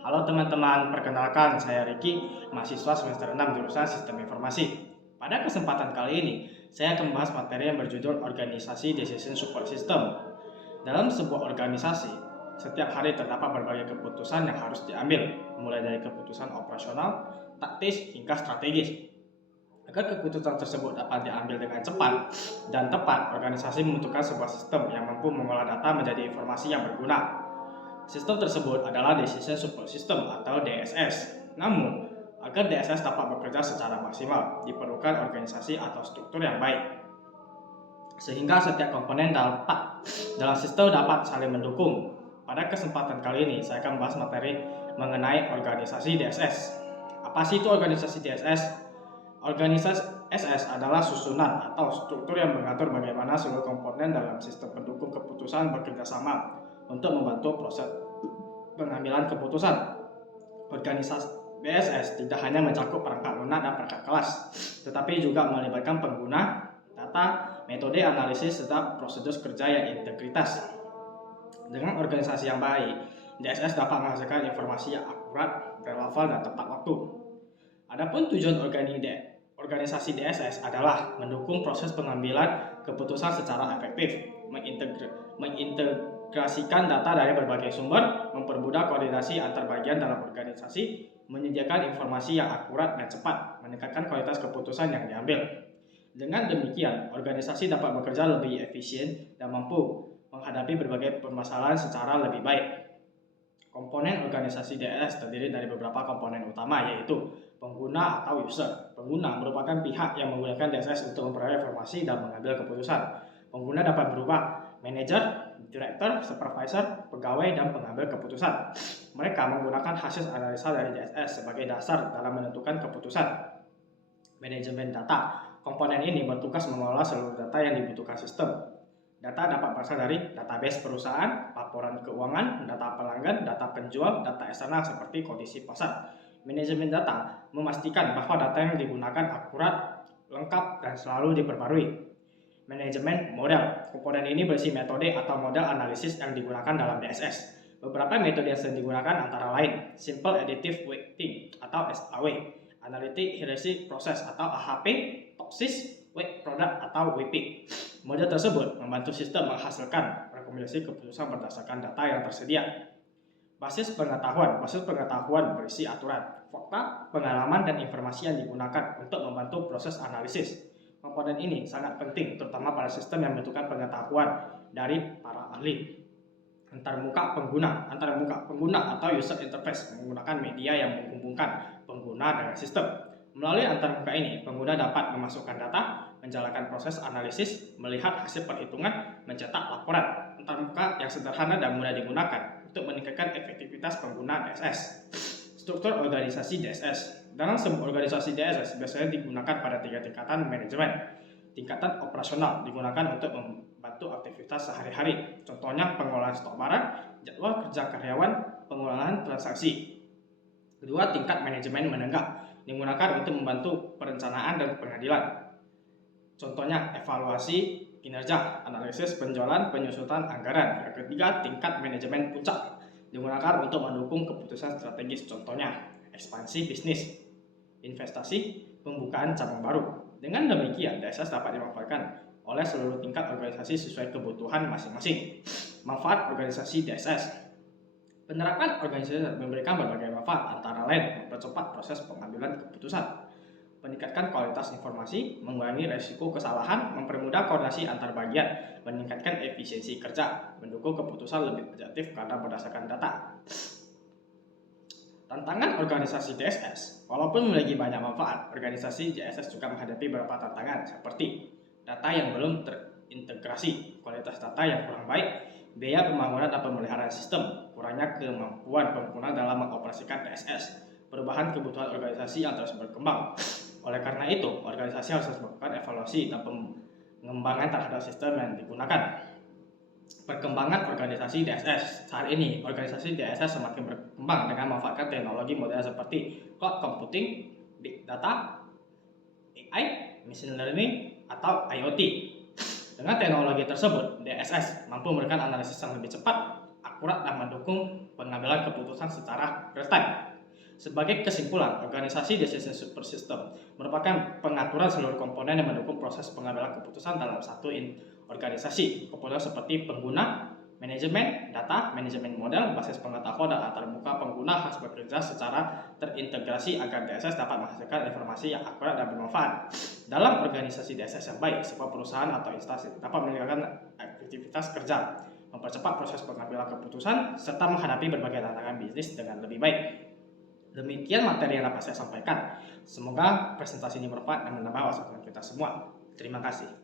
Halo teman-teman, perkenalkan saya Ricky, mahasiswa semester 6 jurusan Sistem Informasi. Pada kesempatan kali ini, saya akan membahas materi yang berjudul Organisasi Decision Support System. Dalam sebuah organisasi, setiap hari terdapat berbagai keputusan yang harus diambil, mulai dari keputusan operasional, taktis, hingga strategis. Agar keputusan tersebut dapat diambil dengan cepat dan tepat, organisasi membutuhkan sebuah sistem yang mampu mengolah data menjadi informasi yang berguna. Sistem tersebut adalah Decision Support System atau DSS. Namun, agar DSS dapat bekerja secara maksimal, diperlukan organisasi atau struktur yang baik. Sehingga setiap komponen dalam sistem dapat saling mendukung. Pada kesempatan kali ini, saya akan membahas materi mengenai organisasi DSS. Apa sih itu organisasi DSS? Organisasi SS adalah susunan atau struktur yang mengatur bagaimana seluruh komponen dalam sistem pendukung keputusan bekerja sama untuk membantu proses pengambilan keputusan. Organisasi BSS tidak hanya mencakup perangkat lunak dan perangkat kelas, tetapi juga melibatkan pengguna, data, metode analisis, serta prosedur kerja yang integritas. Dengan organisasi yang baik, DSS dapat menghasilkan informasi yang akurat, relevan, dan tepat waktu. Adapun tujuan organisasi DSS adalah mendukung proses pengambilan keputusan secara efektif, mengintegrasikan data dari berbagai sumber, mempermudah koordinasi antar bagian dalam organisasi, menyediakan informasi yang akurat dan cepat, meningkatkan kualitas keputusan yang diambil. Dengan demikian, organisasi dapat bekerja lebih efisien dan mampu menghadapi berbagai permasalahan secara lebih baik. Komponen organisasi DSS terdiri dari beberapa komponen utama, yaitu pengguna atau user. Pengguna merupakan pihak yang menggunakan DSS untuk memperoleh informasi dan mengambil keputusan. Pengguna dapat berupa manajer, direktur, supervisor, pegawai, dan pengambil keputusan. Mereka menggunakan hasil analisa dari DSS sebagai dasar dalam menentukan keputusan. Manajemen data. Komponen ini bertugas mengelola seluruh data yang dibutuhkan sistem. Data dapat berasal dari database perusahaan, laporan keuangan, data pelanggan, data penjual, data eksternal seperti kondisi pasar. Manajemen data memastikan bahwa data yang digunakan akurat, lengkap, dan selalu diperbarui. Manajemen model. Komponen ini berisi metode atau model analisis yang digunakan dalam DSS. Beberapa metode yang sering digunakan antara lain Simple Additive Weighting atau SAW, Analytic Heuristic Process atau AHP, Toxis Weight Product atau WP. Model tersebut membantu sistem menghasilkan rekomendasi keputusan berdasarkan data yang tersedia. Basis pengetahuan berisi aturan, fakta, pengalaman, dan informasi yang digunakan untuk membantu proses analisis. Komponen ini sangat penting, terutama pada sistem yang membutuhkan pengetahuan dari para ahli. Antarmuka pengguna atau user interface menggunakan media yang menghubungkan pengguna dengan sistem. Melalui antarmuka ini, pengguna dapat memasukkan data, menjalankan proses analisis, melihat hasil perhitungan, mencetak laporan. Antarmuka yang sederhana dan mudah digunakan untuk meningkatkan efektivitas pengguna DSS. Struktur organisasi DSS. Dalam sebuah organisasi DSS biasanya digunakan pada 3 tingkatan manajemen. Tingkatan operasional digunakan untuk membantu aktivitas sehari-hari. Contohnya pengolahan stok barang, jadwal kerja karyawan, pengolahan transaksi. Kedua, tingkat manajemen menengah digunakan untuk membantu perencanaan dan pengadilan. Contohnya evaluasi kinerja, analisis penjualan, penyusutan anggaran. Yang ketiga, tingkat manajemen puncak digunakan untuk mendukung keputusan strategis. Contohnya ekspansi bisnis, investasi, pembukaan cabang baru. Dengan demikian, DSS dapat dimanfaatkan oleh seluruh tingkat organisasi sesuai kebutuhan masing-masing. Manfaat organisasi DSS. Penerapan organisasi memberikan berbagai manfaat, antara lain mempercepat proses pengambilan keputusan, meningkatkan kualitas informasi, mengurangi risiko kesalahan, mempermudah koordinasi antar bagian, meningkatkan efisiensi kerja, mendukung keputusan lebih objektif karena berdasarkan data. Tantangan organisasi DSS. Walaupun memiliki banyak manfaat, organisasi DSS juga menghadapi beberapa tantangan seperti data yang belum terintegrasi, kualitas data yang kurang baik, biaya pembangunan dan pemeliharaan sistem, kurangnya kemampuan pengguna dalam mengoperasikan DSS, perubahan kebutuhan organisasi yang terus berkembang. Oleh karena itu, organisasi harus melakukan evaluasi dan pengembangan terhadap sistem yang digunakan. Perkembangan organisasi DSS. Saat ini, organisasi DSS semakin berkembang dengan memanfaatkan teknologi modern seperti cloud computing, big data, AI, machine learning, atau IoT. Dengan teknologi tersebut, DSS mampu memberikan analisis yang lebih cepat, akurat dan mendukung pengambilan keputusan secara real time. Sebagai kesimpulan, organisasi decision support system merupakan pengaturan seluruh komponen yang mendukung proses pengambilan keputusan dalam satu organisasi. Komponen seperti pengguna, manajemen data, manajemen model, basis pengetahuan dan antar muka pengguna harus bekerja secara terintegrasi agar DSS dapat menghasilkan informasi yang akurat dan bermanfaat. Dalam organisasi DSS yang baik, sebuah perusahaan atau instansi dapat meningkatkan aktivitas kerja, mempercepat proses pengambilan keputusan, serta menghadapi berbagai tantangan bisnis dengan lebih baik. Demikian materi yang dapat saya sampaikan. Semoga presentasi ini bermanfaat dan menambah wawasan kita semua. Terima kasih.